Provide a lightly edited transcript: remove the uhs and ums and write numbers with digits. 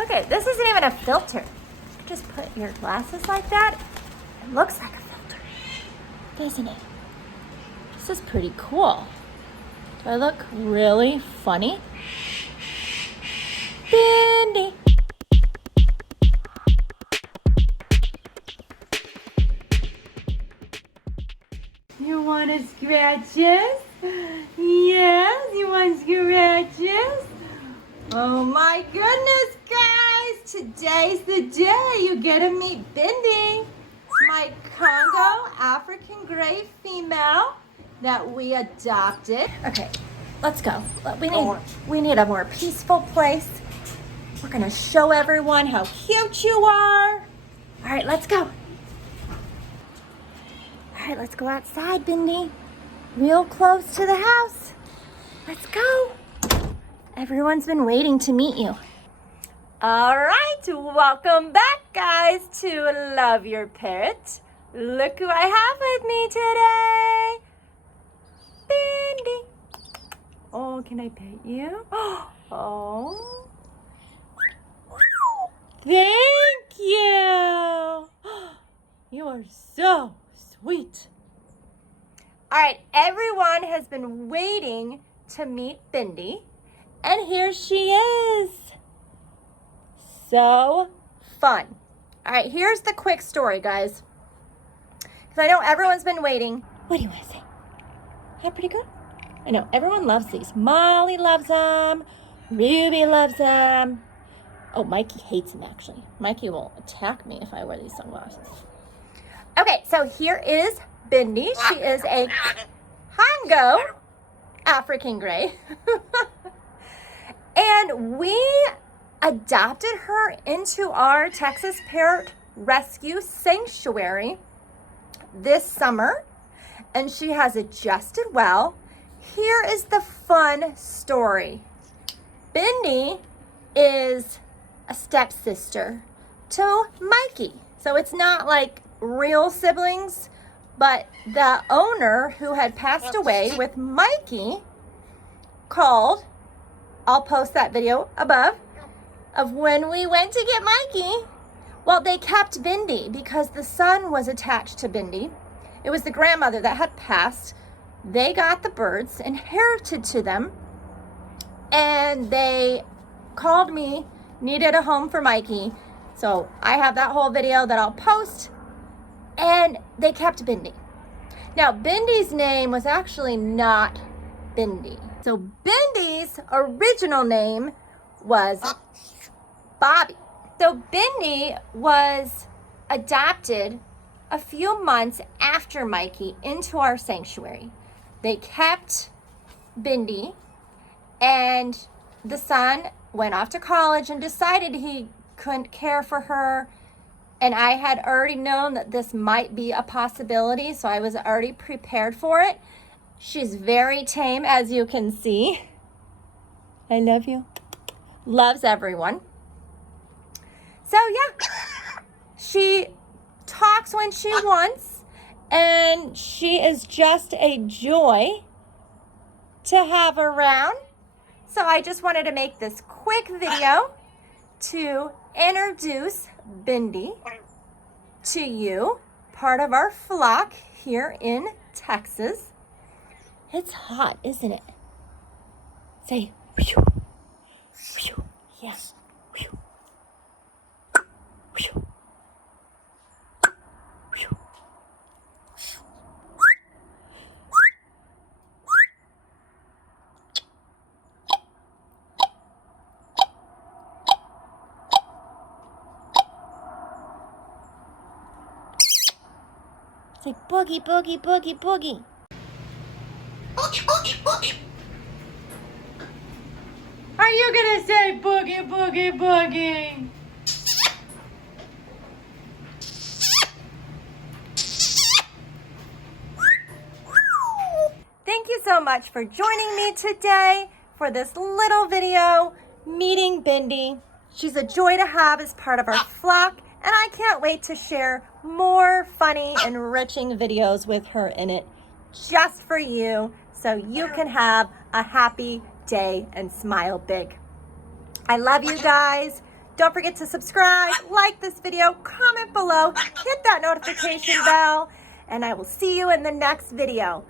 Look at, this isn't even a filter. Just put your glasses like that. It looks like a filter, doesn't it? This is pretty cool. Do I look really funny? Bendy. You want to scratch us? Yes, you want scratches? Oh my goodness, guys. Today's the day you get to meet Bendy, my Congo African gray female that we adopted. Okay, let's go. We need a more peaceful place. We're going to show everyone how cute you are. All right, let's go. All right, let's go outside, Bendy. Real close to the house. Let's go. Everyone's been waiting to meet you. All right, welcome back, guys, to Love Your Parrot. Look who I have with me today. Bendy. Oh, can I pet you? Oh. Thank you. You are so sweet. All right, everyone has been waiting to meet Bendy, and here she is. So fun. All right, here's the quick story, guys, because I know everyone's been waiting. What do you want to say? Yeah, pretty good? I know, everyone loves these. Molly loves them. Ruby loves them. Oh, Mikey hates them, actually. Mikey will attack me if I wear these sunglasses. Okay, so here is Bendy. She is a Congo African gray. And we adopted her into our Texas Parrot Rescue sanctuary this summer, and she has adjusted well. Here is the fun story. Bendy is a stepsister to Mikey. So it's not like real siblings, but the owner who had passed away with Mikey called, I'll post that video above, of when we went to get Mikey. Well, they kept Bendy because the son was attached to Bendy. It was the grandmother that had passed. They got the birds, inherited to them, and they called me, needed a home for Mikey. So I have that whole video that I'll post, and they kept Bendy. Now, Bendy's name was actually not Bendy. So Bendy's original name was Bobby. So Bendy was adopted a few months after Mikey into our sanctuary. They kept Bendy, and the son went off to college and decided he couldn't care for her. And I had already known that this might be a possibility, so I was already prepared for it. She's very tame, as you can see. I love you. Loves everyone. So yeah, she talks when she wants, and she is just a joy to have around. So I just wanted to make this quick video to introduce Bendy to you, part of our flock here in Texas. It's hot, isn't it? Say, whew, whew, yes, whew, whew, whew. Say boogie, boogie, boogie, boogie. Are you gonna say boogie, boogie, boogie? Thank you so much for joining me today for this little video meeting Bendy. She's a joy to have as part of our flock, and I can't wait to share more funny, enriching videos with her in it just for you, so you can have a happy day and smile big. I love you guys. Don't forget to subscribe, like this video, comment below, hit that notification bell, and I will see you in the next video.